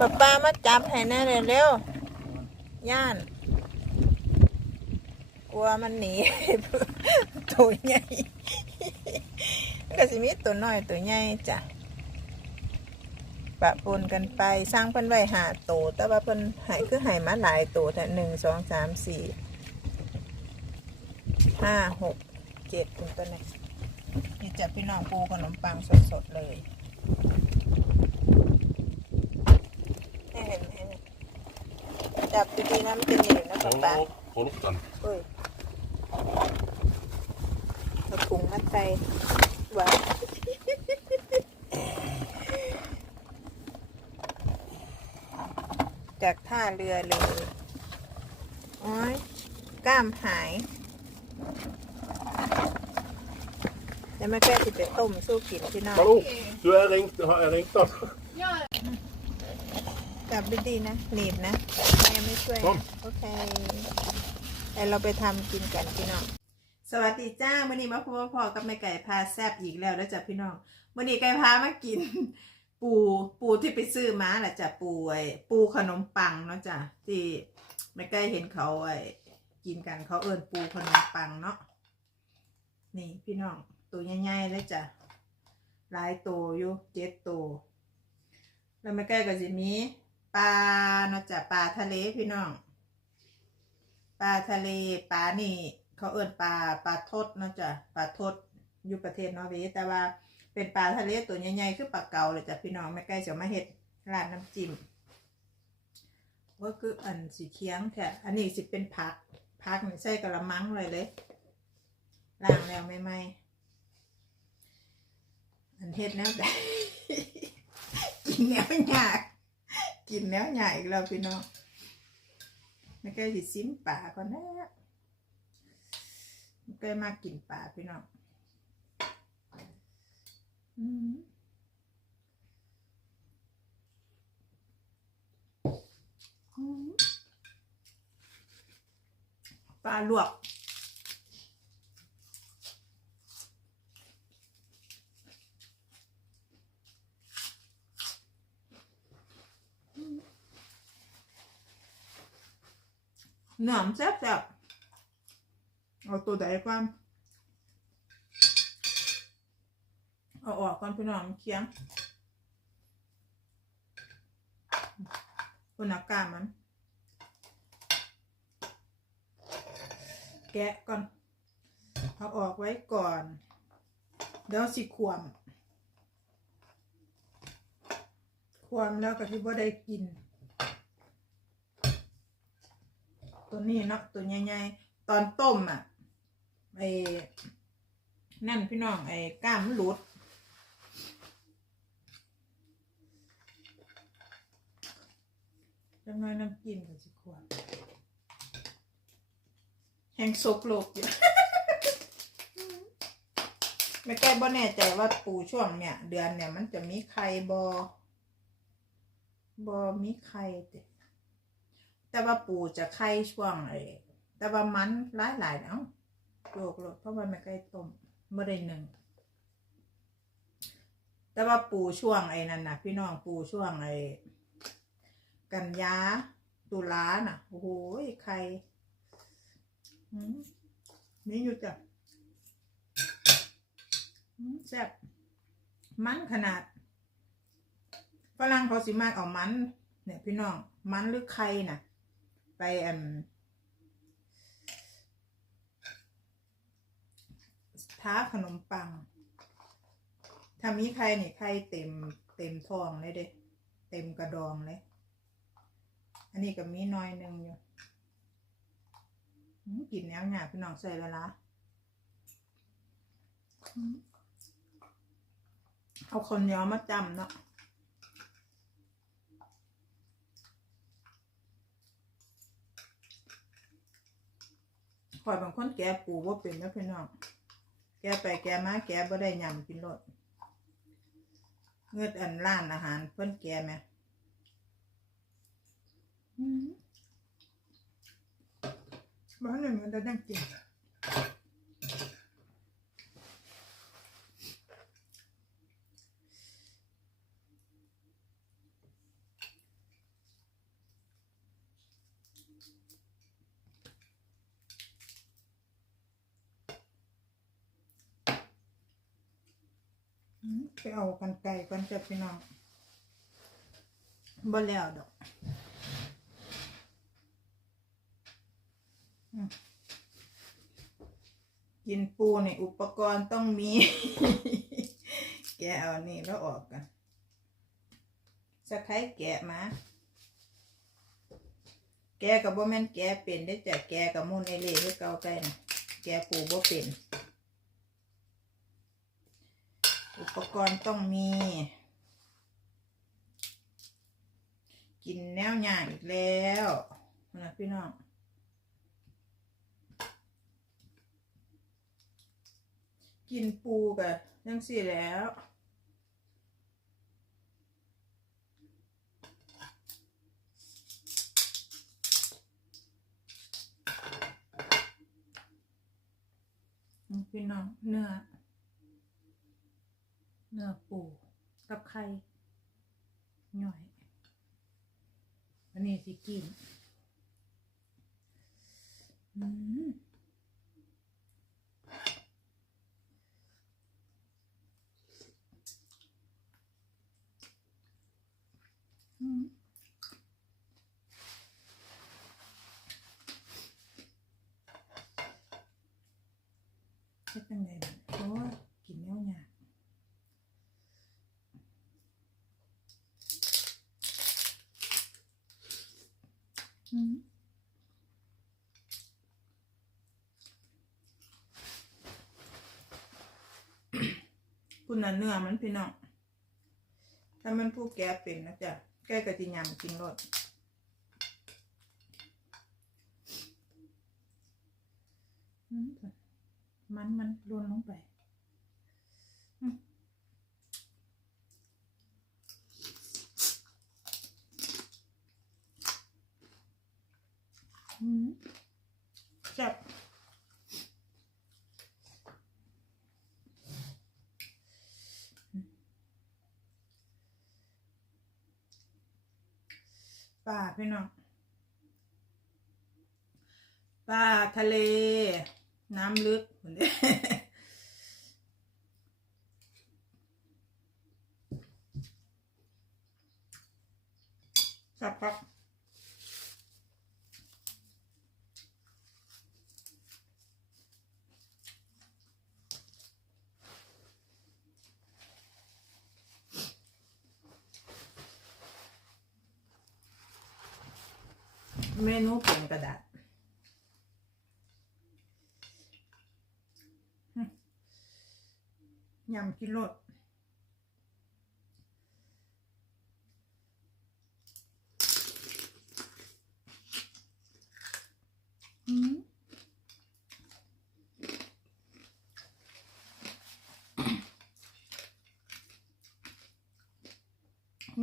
ป้าป้ามาจับให้แน่เร็วย่าน กลัวมันหนี ตัวใหญ่มันก็สิมีตัวน้อยตัวใหญ่จ้ะปะปนกันไปสร้างเพิ่นไว้หาตัวแต่ว่าเพิ่นหายคือหายมาหลายตัวแต่หนึ่งสองสามสี่ห้าหกเจ็ดคุณตัวไหนนี่จะพี่น้องปูขนมปังสดๆเลยให้เห็นให้เห็น จับดีๆนะมันจะหนีบนะป๊าป๊า Håll upp den. เอ้ยเอาถุงมาใส่ไว้จากท่าเรือเลยโอ้ยกล้ามหายแล้วแม่แก้สิไปต้มสู้กินพี่น้อง Hallå! Du är ringt, har jag ringt då? จับดีๆนะหนีบนะแม่ไม่ช่วยครับโอเคแต่เราไปทำกินกันพี่น้องสวัสดีจ้าวันนี้มาพบกับพ่อกับแม่ไก่พาแซบอีกแล้วแล้วจ้ะพี่น้องวันนี้ไก่พามากิน ปูปูที่ไปซื้อมาแหละจ้ะปูไอ้ปูขนมปังเนาะจ้ะที่แม่ไก่เห็นเขาไอ้กินกันเขาเอินปูขนมปังเนาะนี่พี่น้องตัวใหญ่ๆเลยจ้ะหลายตัวอยู่เจ็ดตัวแล้วแม่ไก่ก็จะมี ปลาเนาะจ้ะปลาทะเลพี่น้อง ปลาทะเลปลานี่ เขาเอิ้นปลาปลาทดเนาะจ้ะปลาทดอยู่ประเทศนอร์เวย์แต่ว่าเป็นปลาทะเลตัวใหญ่ๆคือปลาเก๋าเลยจ้ะพี่น้องแม่ใกล้จะมาเฮ็ดราดน้ำจิ้มว่าคืออันสีเคียงแท้อันนี้สิเป็นผักผักนี่ใส่กระมังเลยเลยล้างแล้วไม่ไหมอันเฮ็ดแนวใดกินแนวยาก กินแนวยากอีกแล้วพี่น้องไม่เคยสิซิมป่าก่อนนะไม่เคยมากินป่าพี่น้องอืมอืมปลาลวก เนื้อมันแซ่บแซ่บเอาตัวใดก่อนเอาออกก่อนพี่น้องมันเคียงคนอากาศมัน แกะก่อน เอาออกไว้ก่อน เดี๋ยวสิขวม ควมแล้วก็ที่ว่าได้กิน ตัวนี้เนาะตัวใหญ่ๆตอนต้มอะไอ้นั่นพี่น้องไอ้ก้ามมันหลุดจังน้อยน้ำกินกับสิขวดแห้งซกโลกอยู่ไม่แก้บ่แน่ใจว่าปูช่วงเนี่ย เดือนเนี่ยมันจะมีไข่บอบอมีไข่เด็ แต่ว่าปูจะไข่ช่วงไอ้แต่ว่ามันหลายหลายเอ้าโลกโลกเพราะว่าไม่ใกล้ต้มไม่ได้หนึ่ง แต่ว่าปูช่วงไอ้นั่นนะพี่น้องปูช่วงไอ้กันยาตุลาน่ะโอ้โหไข่นี่อยู่จ้ะแซ่บมันขนาดฝรั่งเขาสิมากเอามัน เนี่ยพี่น้องมันหรือไข่น่ะ ไปแอมท้าขนมปังถ้ามีไข่นี่ไข่เต็มเต็มท้องเลยเด้เต็มกระดองเลย อันนี้ก็มีน้อยหนึ่งอยู่กินแนวหยพี่น้องใส่เวลาเอาคนเหนียวมาจำเนาะ อยบางคนแกะปูว่าเป็นนะพี่น้อง แกะไปแกะมาแกะบ่ได้ยำกินรสเงือดอันล้านอาหารเพิ่นแกะไหมอืมบ้านหนึ่งมันได้กิน ไป เอากันไก่ก่อนจะพี่น้องบ่แล้วดอกอืมกินปูนี่อุปกรณ์ต้องมี แกเอานี่แล้วออกกันสะไคร้แกะมา แกกับบ่แม่นแกะเป็นได้อจ้ะแกกับมูนไอเล่คือเก่าไก่นะแกปูบ่เป็น อุ ปกรณ์ต้องมี กินแนวหยาอีกแล้วนะพี่น้องกินปูกับยังสี่แล้วพี่น้องเนื้อ เนื้อปูกับไข่หน่อยอันนี้สิกินอืมอืมเฮ็ดจังไดบัดโอ้ยกินแนวยาก อืม คุณน่ะเนื้อมันพี่น้องถ้ามันผู้แก่เป็นนะจ๊ะแก่กระทิยำกินรสมมันมันรวนลงไปอืมอืมแซ่บ ป่าพี่น้องป่าทะเล น้ำลึกเหมือนเดิม ครับครับ เมนูเป็นกระดาษหึยำกินรสอืม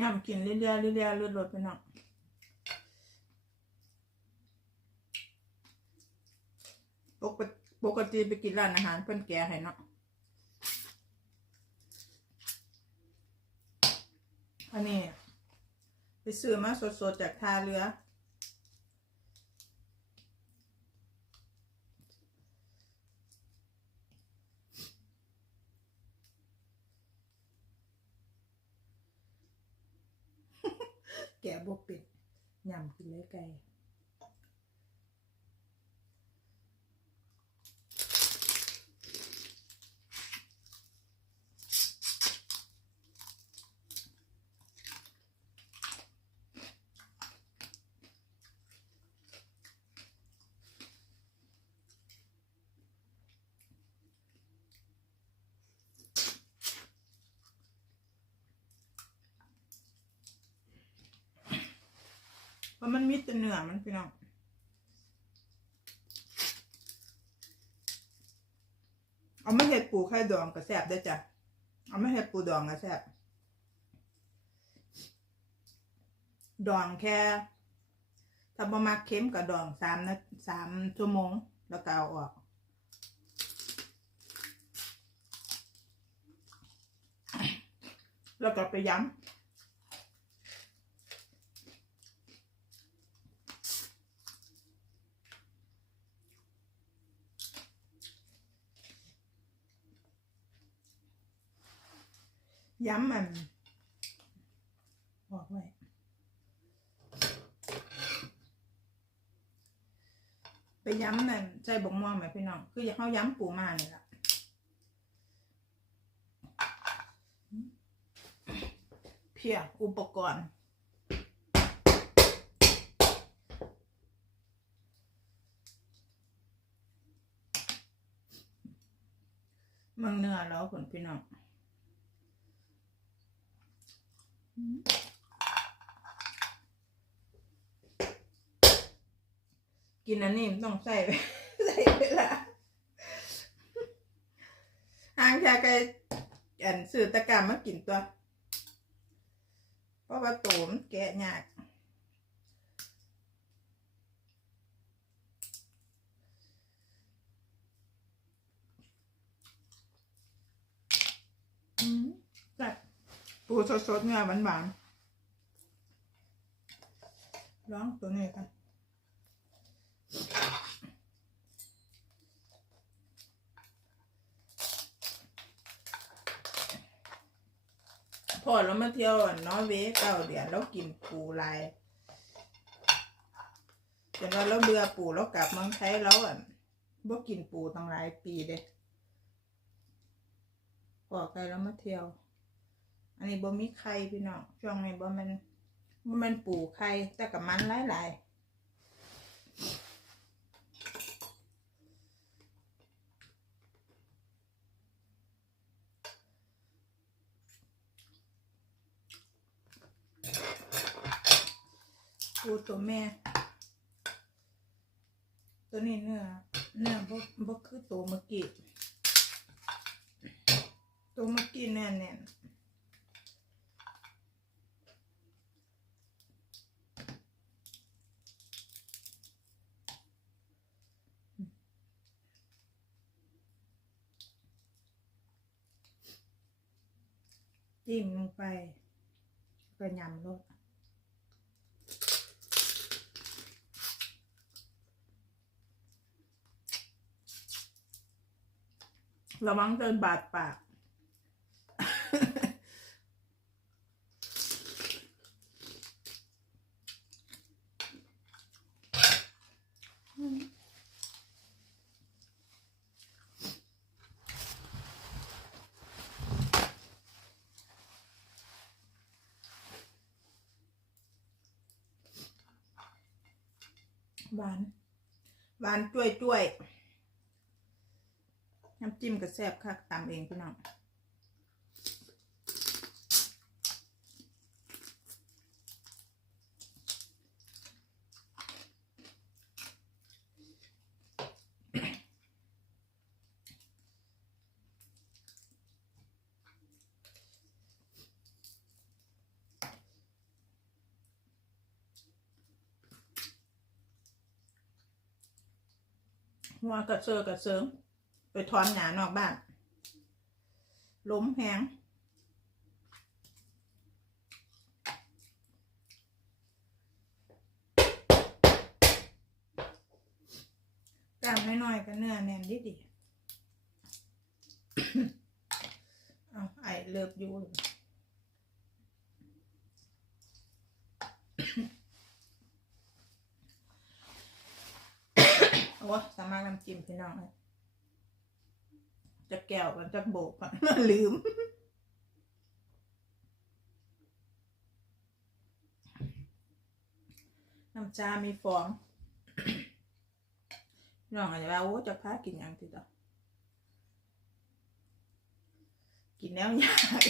ยำกินเรื่อยๆเรื่อยๆเรื่อยๆรสไปหน่อยปกติไปกินร้านอาหารเพิ่นแกให้เนาะ อันนี้ ไปซื้อมาสดๆจากท่าเรือ แกะบวกปิดยำกินเลยไก่ เพราะมันมีแต่เนื้อมันพี่น้องเอาไม่เห็ดปูไข่ดองก็แซ่บได้จ้ะเอาไม่เห็ดปูดองก็แซ่บดองแค่ถ้าบ่มักเค็มก็ดองสามนะสามชั่วโมงแล้วก็เอาออกแล้วก็ไปย้ำ ย้ำมัน บอกไว้ไปย้ำนั่นใจบกม่วงไหมพี่น้อง คือเขาย้ำปูมาเนี่ยละเพียอุปกรณ์มังเนื้อแล้วผลพี่น้องอืม กินอันนี้ต้องใส่ใส่เวลาหางชาไก่อันสื่อตะกรรมมากินตัว เพราะว่าโตมแกะยากอืม ปูสดๆเนื้อหวานๆร้องตัวนี้กันพอเรามาเที่ยวอันนอร์เวย์เก้าเดือนเรากินปูลายจนว่าเราเบื่อปูเรากลับเมืองไทยแล้วอะบ่กินปูตั้งหลายปีเด้ปอไปแล้วมาเที่ยว อันนี้บ่มีไข่พี่น้องช่วงนี้บ่มันบ่มันปูไข่แต่กับมันหลายหลายปูตัวแม่ ตัวนี้เนื้อเนื้อบ่บ่คือตัวเมื่อกี้ตัวเมื่อกี้แน่นแน่น จิ้มลงไปก็ยำรสระวังเดินบาดปาก หวาน หวานจ้วยจ้วยน้ำจิ้มก็แซ่บคักตำเองพี่น้อง หัวกระเซอร์กระเซิง ไปถอนหญ้านอกบ้านล้มแหงกล้ามน้อยๆก็เนื้อแน่นดิดิเอาไอเลิฟอยู่เลยโอ้สามารถน้ำจิ้มพี่น้องเลยจะแก้วกันจะโบกกันลืม น้ำชามีฟองพี่น้องอาจจะว่าโอ้จะพากินยังติดต่อกินแนวยาก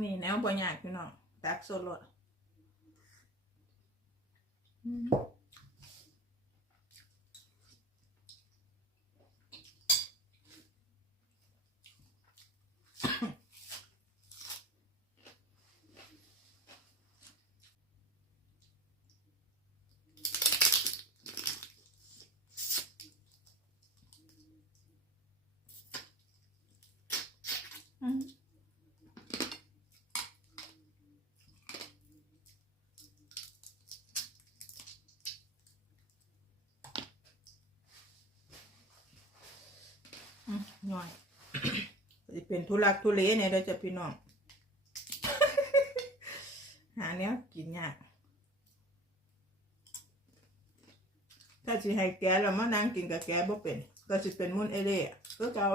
นี่แนวบ่ยากพี่น้องตักโซโล ดอื หน่อยจะเป็นทุลักทุเลเนี่ยเราจะพี่น้อง หาเนี้ยกินยากถ้าสิให้แกแล้วมานั่งกินกับแกบ่เป็น ก็สิเป็นมุ่นเอเล่ก็เก่า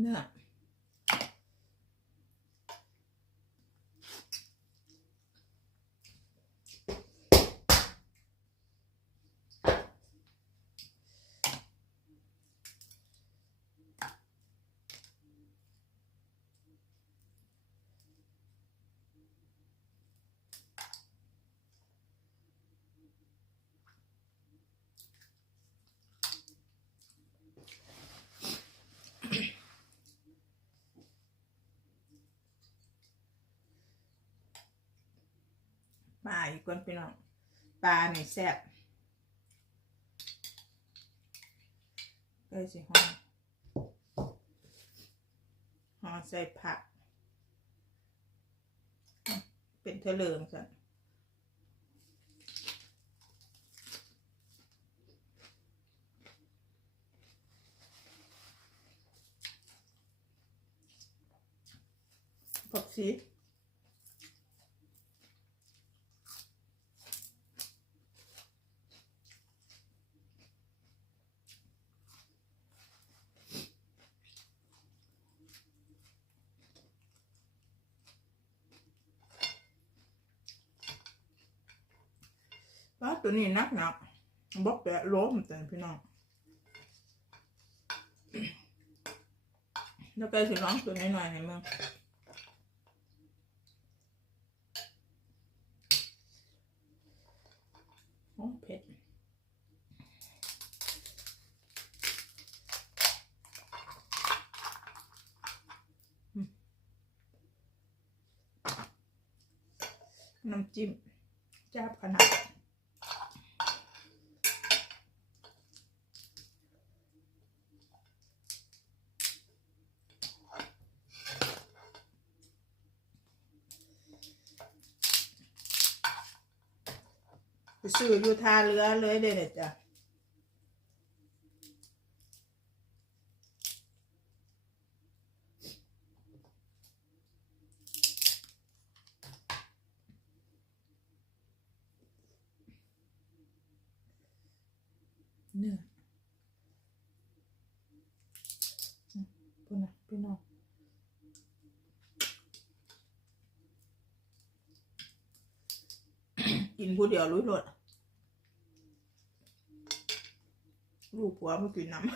เปลาอีกคนพี่น้องปลานี่แซ่บก็สิห่อห่อใส่ผัก เป็นเทะเลิงจ้ะผักชี ตัวนี้นักหนักบอกแปะล้มแต่พี่น้องแล้วไปสิน้องตัวน้อยๆในเมืองโอ้เผ็ดน้ำจิ้มจ้าบขนาด ซื้ออยู่ท่าเรือเลยเด็ดจ้ะเนื้ออืมพูดนะพี่น้องกินผู้เดียวรู้รส ลูกผัวไม่กินน้ำ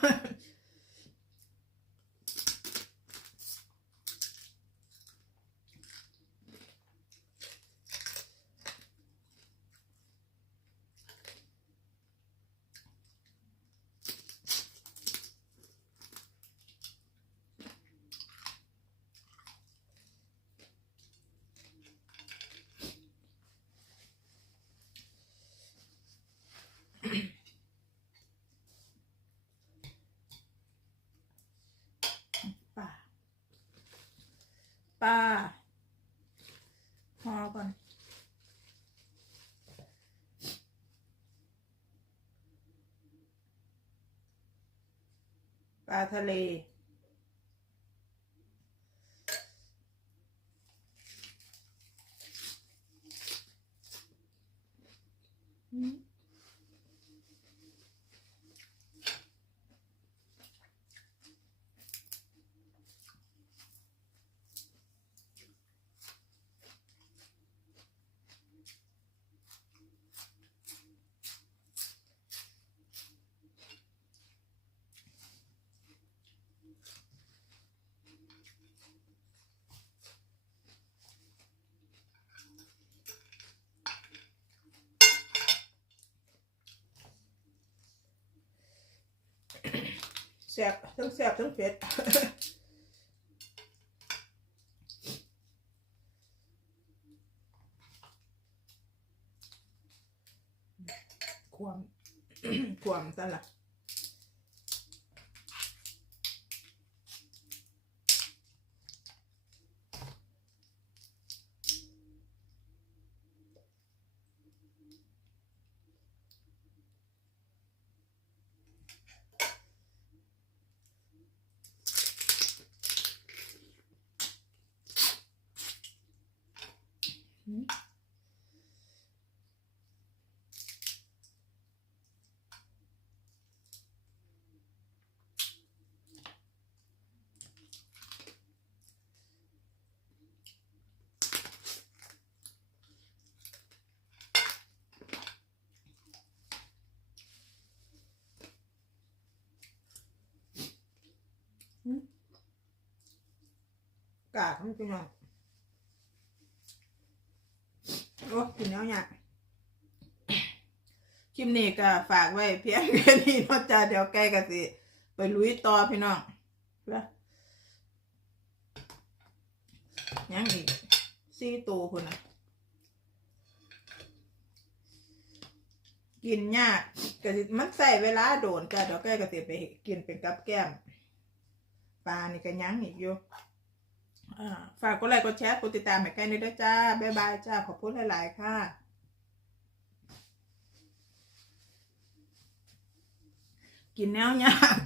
ป่า ป่าพอก่อนปลาทะเลอื แสบทั้งแสบทั้งเผ็ดความความตลับ กากมันเป็นไงโอ้กินแล้วเนี่ยคลิปนี้ก็ฝากไว้เพียงแค่นี้นาะจ้าเดี๋ยวใกล้กันสิ ไปลุยต่อพี่น้องเพื่อยังอีกสี่ตัวคนนะกินยากก็สิมันใส่เวลาโดนจ้าเดี๋ยวใกล้ก็สิไปกินเป็นกับแก้มปลานี่ก็ยังอีกอยู่อ่า ฝากกดไลค์กดแชร์กดติดตามให้แกล้ด้วยจ้า บ๊ายบายจ้า ขอบคุณหลาย ๆ ค่ะกินแนวยาก